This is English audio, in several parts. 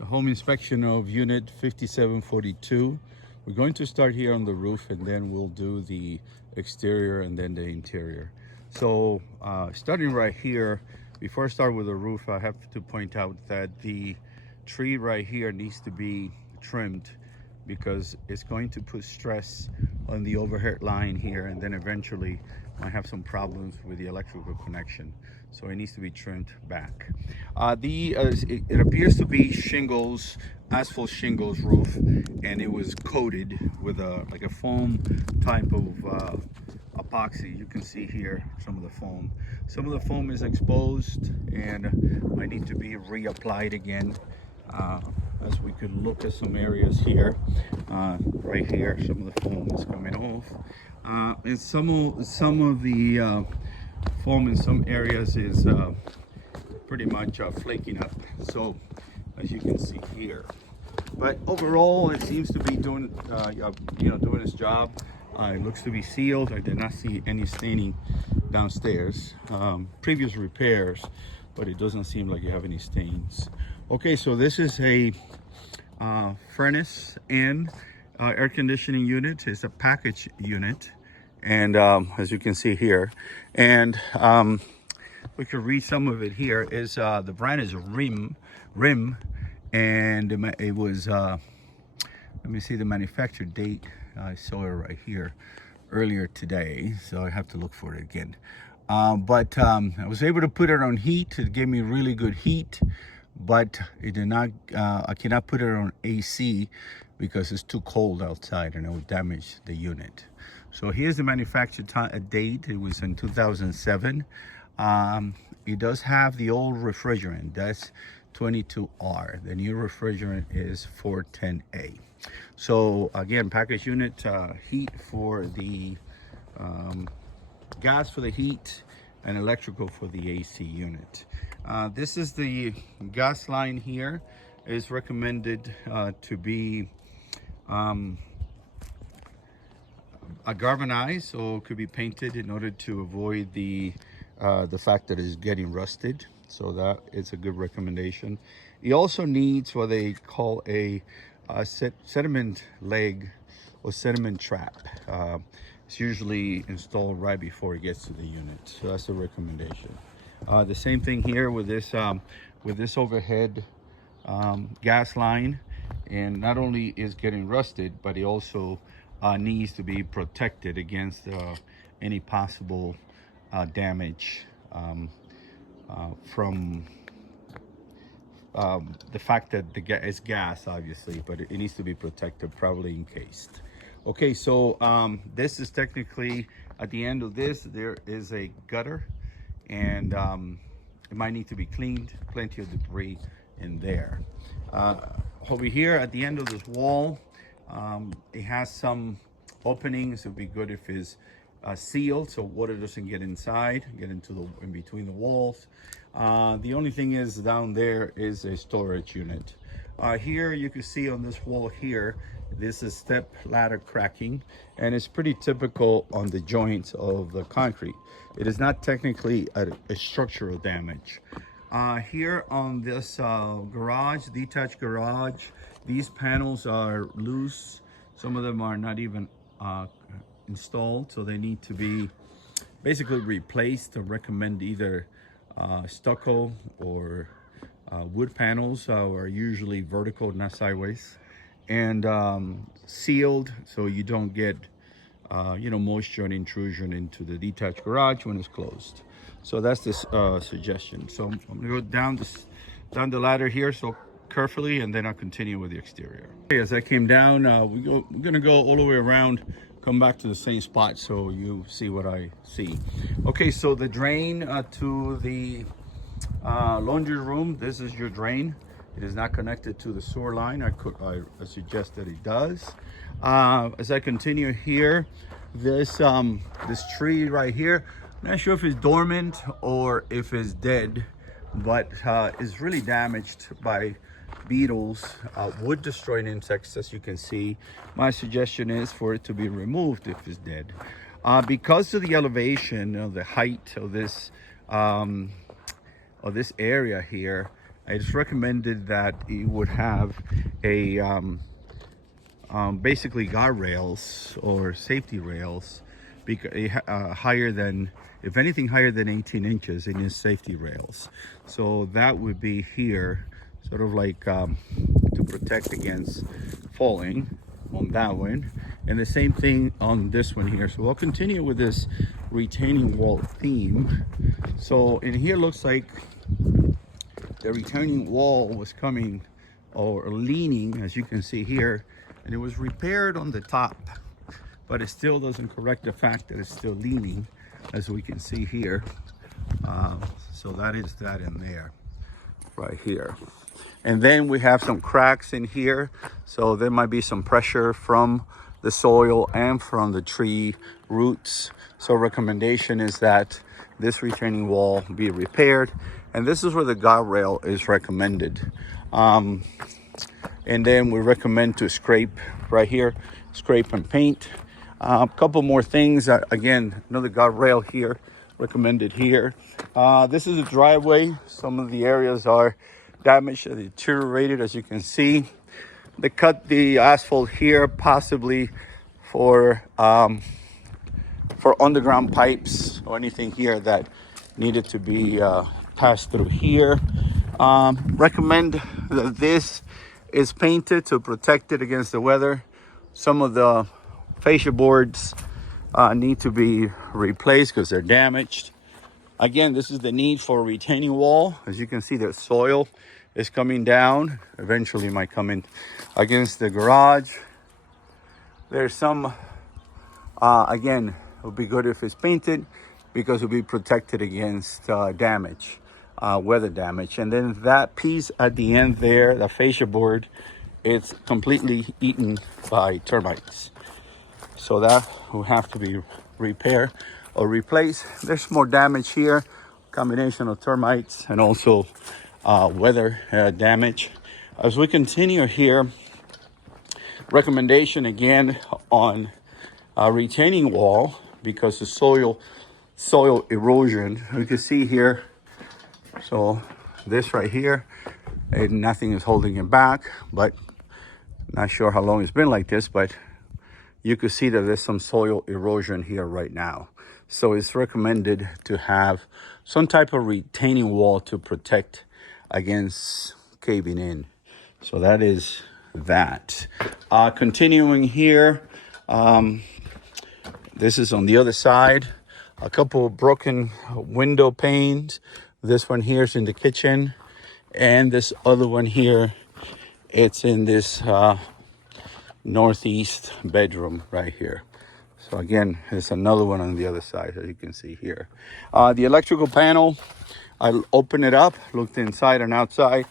So home inspection of unit 5742. We're going to start here on the roof and then we'll do the exterior and then the interior. So starting right here, before I start with the roof, I have to point out that the tree right here needs to be trimmed because it's going to put stress on the overhead line here, and then eventually might have some problems with the electrical connection. So it needs to be trimmed back. It appears to be shingles, asphalt shingles roof, and it was coated with like a foam type of epoxy. You can see here some of the foam. Some of the foam is exposed and might need to be reapplied again. As we could look at some areas here, right here, some of the foam is coming off, and some of the foam in some areas is pretty much flaking up. So, as you can see here, but overall, it seems to be doing, doing its job. It looks to be sealed. I did not see any staining downstairs. Previous repairs, but it doesn't seem like you have any stains. Okay, so this is a furnace and air conditioning unit. It's a package unit, and as you can see here, and we could read some of it here. Is the brand is Rim, and it was let me see the manufacture date. I saw it right here earlier today, so I have to look for it again. But I was able to put it on heat. It gave me really good heat, but it did not. I cannot put it on AC because it's too cold outside and it will damage the unit. So here's the manufacture date. It was in 2007. It does have the old refrigerant. That's 22R. The new refrigerant is 410A. So again, package unit, heat for the gas for the heat, and electrical for the AC unit. This is the gas line here. Is recommended to be galvanized, or could be painted in order to avoid the fact that it's getting rusted. So that is a good recommendation. It also needs what they call a sediment leg or sediment trap. It's usually installed right before it gets to the unit, so that's a recommendation. The same thing here with this overhead gas line, and not only is getting rusted, but it also needs to be protected against any possible damage from the fact that it's gas, obviously, but it needs to be protected, probably encased. Okay, so this is technically, at the end of this, there is a gutter, and it might need to be cleaned. Plenty of debris in there. Over here at the end of this wall, it has some openings. It would be good if it's sealed so water doesn't get inside, get into in between the walls. The only thing is down there is a storage unit. Here you can see on this wall here, this is step ladder cracking, and it's pretty typical on the joints of the concrete. It is not technically a structural damage. Here on this garage, detached garage, these panels are loose. Some of them are not even installed, so they need to be basically replaced. I recommend either stucco or wood panels, are usually vertical, not sideways, and sealed so you don't get moisture and intrusion into the detached garage when it's closed. So that's this suggestion. So I'm gonna go down the ladder here so carefully, and then I'll continue with the exterior. Okay, as I came down, we're gonna go all the way around, come back to the same spot so you see what I see. Okay, so the drain to the laundry room, this is your drain. It is not connected to the sewer line. I suggest that it does. As I continue here, this tree right here, I'm not sure if it's dormant or if it's dead, but it's really damaged by beetles, wood destroying insects, as you can see. My suggestion is for it to be removed if it's dead. Because of the elevation, the height of this area here, it's recommended that you would have a basically guardrails or safety rails, because higher than, if anything higher than 18 inches, it is safety rails. So that would be here, sort of like to protect against falling on that one, and the same thing on this one here. So we'll continue with this retaining wall theme. So in here looks like the retaining wall was coming or leaning, as you can see here, and it was repaired on the top, but it still doesn't correct the fact that it's still leaning, as we can see here. So that is that in there right here. And then we have some cracks in here, so there might be some pressure from the soil and from the tree roots. So recommendation is that this retaining wall be repaired, and this is where the guardrail is recommended. And then we recommend to scrape right here, scrape and paint. A couple more things. Again, another guardrail here, recommended here. This is a driveway. Some of the areas are damaged, deteriorated, as you can see. They cut the asphalt here, possibly for underground pipes or anything here that needed to be passed through here. Recommend that this is painted to protect it against the weather. Some of the fascia boards need to be replaced because they're damaged. Again, this is the need for a retaining wall. As you can see, the soil is coming down. Eventually might come in against the garage. There's some, again, it would be good if it's painted because it will be protected against damage. Weather damage. And then that piece at the end there, the fascia board, it's completely eaten by termites. So that will have to be repaired or replaced. There's more damage here, combination of termites and also weather damage. As we continue here, recommendation again on a retaining wall, because the soil erosion, you can see here. So this right here, and nothing is holding it back, but not sure how long it's been like this, but you can see that there's some soil erosion here right now. So it's recommended to have some type of retaining wall to protect against caving in. So that is that. Continuing here, this is on the other side. A couple of broken window panes. This one here is in the kitchen, and this other one here, it's in this northeast bedroom right here. So again, there's another one on the other side, as you can see here. The electrical panel, I opened it up, looked inside and outside.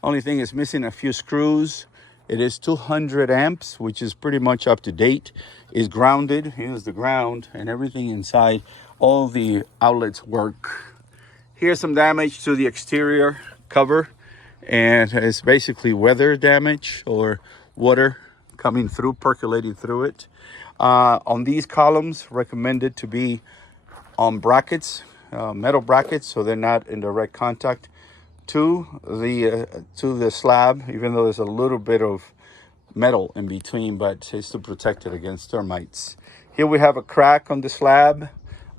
Only thing is missing a few screws. It is 200 amps, which is pretty much up to date. It's grounded. Here's the ground and everything inside. All the outlets work. Here's some damage to the exterior cover, and it's basically weather damage or water coming through, percolating through it. On these columns, recommended to be on brackets, metal brackets, so they're not in direct contact to the slab, even though there's a little bit of metal in between, but it's to protect it against termites. Here we have a crack on the slab.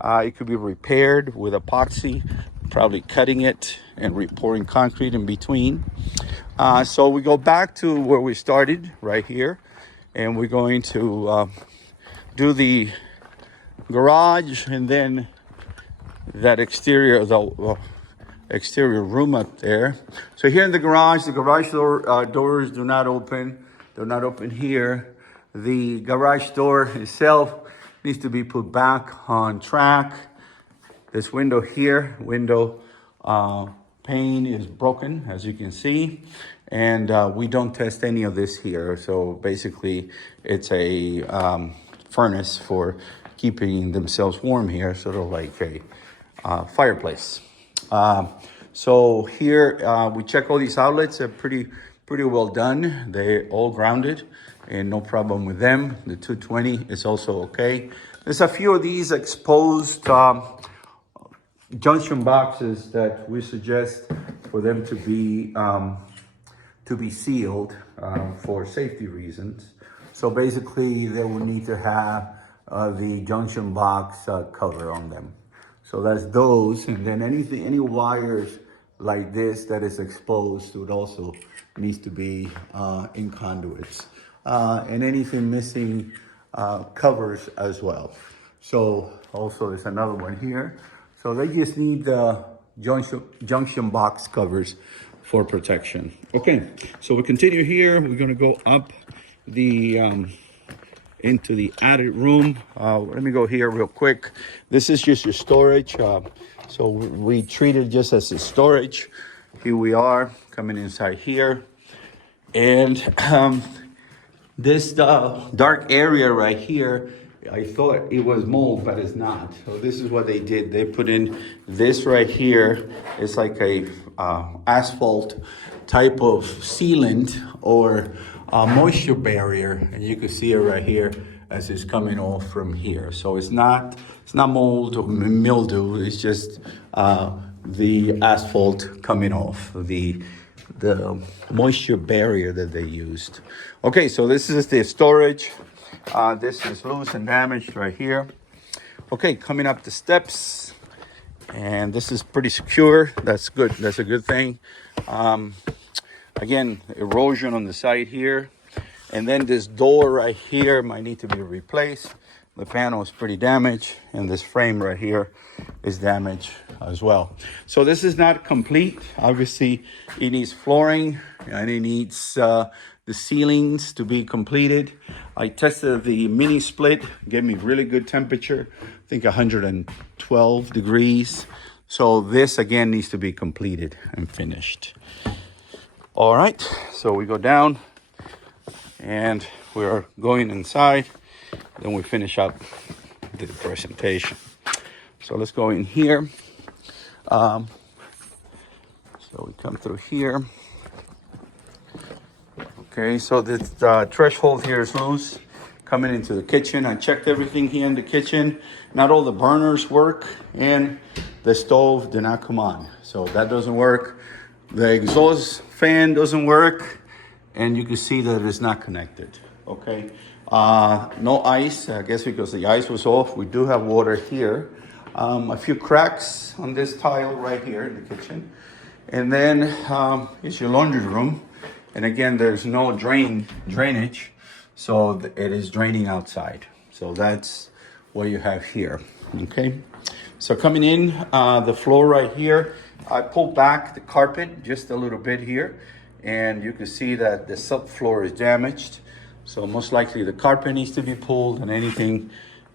It could be repaired with epoxy, probably cutting it and pouring concrete in between. So we go back to where we started right here, and we're going to do the garage and then that exterior, the exterior room up there. So here in the garage door, doors do not open. They're not open here. The garage door itself needs to be put back on track. This window here, pane is broken, as you can see, and we don't test any of this here. So basically, it's a furnace for keeping themselves warm here, sort of like a fireplace. So here we check all these outlets. They're pretty well done. They all grounded and no problem with them. The 220 is also okay. There's a few of these exposed junction boxes that we suggest for them to be sealed for safety reasons. So basically, they will need to have the junction box cover on them. So that's those, and then any wires like this that is exposed would also needs to be in conduits, and anything missing covers as well. So also there's another one here. So they just need the junction box covers for protection. Okay, so we continue here. We're gonna go up the into the attic room. Let me go here real quick. This is just your storage. So we treat it just as a storage. Here we are coming inside here. And this dark area right here, I thought it was mold, but it's not. So this is what they did. They put in this right here. It's like a asphalt type of sealant or moisture barrier, and you can see it right here as it's coming off from here. So it's not mold or mildew. It's just the asphalt coming off, the moisture barrier that they used. Okay, so this is the storage. This is loose and damaged right here. Okay, coming up the steps, and this is pretty secure. That's good. That's a good thing. Again, erosion on the side here. And then this door right here might need to be replaced. The panel is pretty damaged, and this frame right here is damaged as well. So this is not complete. Obviously, it needs flooring, and it needs the ceilings to be completed. I tested the mini split, gave me really good temperature, I think 112 degrees. So this again needs to be completed and finished. All right, so we go down and we're going inside. Then we finish up the presentation. So let's go in here. So we come through here. Okay, so this threshold here is loose. Coming into the kitchen, I checked everything here in the kitchen. Not all the burners work, and the stove did not come on. So that doesn't work. The exhaust fan doesn't work, and you can see that it's not connected. Okay, no ice, I guess because the ice was off. We do have water here. A few cracks on this tile right here in the kitchen. And then it's your laundry room. And again, there's no drainage, so it is draining outside. So that's what you have here, okay? So coming in, the floor right here, I pulled back the carpet just a little bit here, and you can see that the subfloor is damaged. So most likely the carpet needs to be pulled, and anything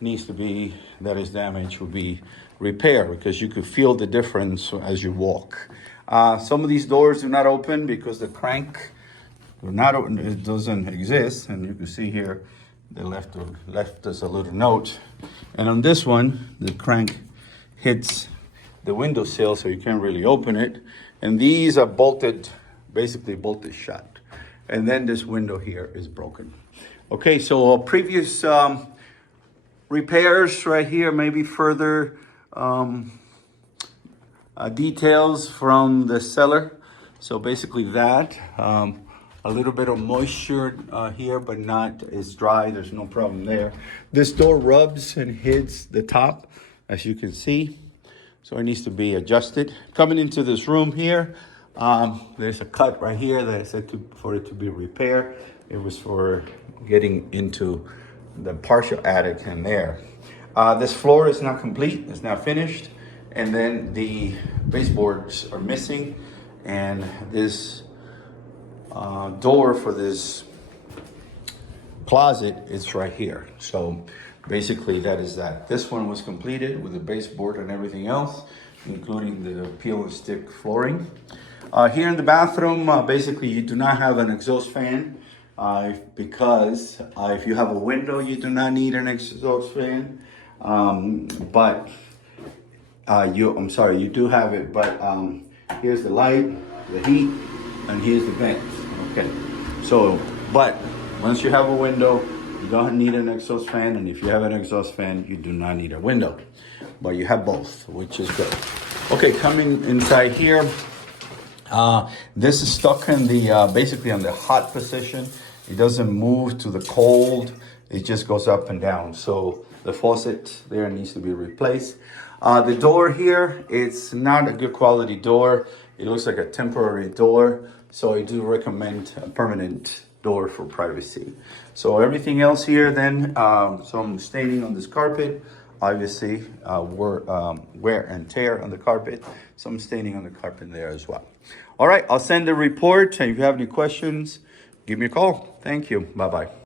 needs to be that is damaged will be repaired, because you could feel the difference as you walk. Some of these doors do not open because the crank it doesn't exist, and you can see here they left us a little note. And on this one, the crank hits the windowsill, so you can't really open it. And these are basically bolted shut. And then this window here is broken. Okay, so previous repairs right here, maybe further details from the seller. So basically that, a little bit of moisture here, but it's dry, there's no problem there. This door rubs and hits the top, as you can see. So it needs to be adjusted. Coming into this room here, there's a cut right here that I said for it to be repaired. It was for getting into the partial attic in there. This floor is not complete, it's not finished. And then the baseboards are missing. And this door for this closet is right here. So basically that is that. This one was completed with the baseboard and everything else, including the peel and stick flooring. Here in the bathroom, basically you do not have an exhaust fan because if you have a window, you do not need an exhaust fan. But you do have it, but here's the light, the heat, and here's the vent. Okay, so, but once you have a window, you don't need an exhaust fan, and if you have an exhaust fan, you do not need a window, but you have both, which is good. Okay, coming inside here, this is stuck in the basically on the hot position. It doesn't move to the cold. It just goes up and down. So the faucet there needs to be replaced. The door here, it's not a good quality door. It looks like a temporary door. So I do recommend a permanent door for privacy. So everything else here then, some staining on this carpet. Obviously, wear and tear on the carpet. Some staining on the carpet there as well. All right, I'll send the report. And if you have any questions, give me a call. Thank you. Bye-bye.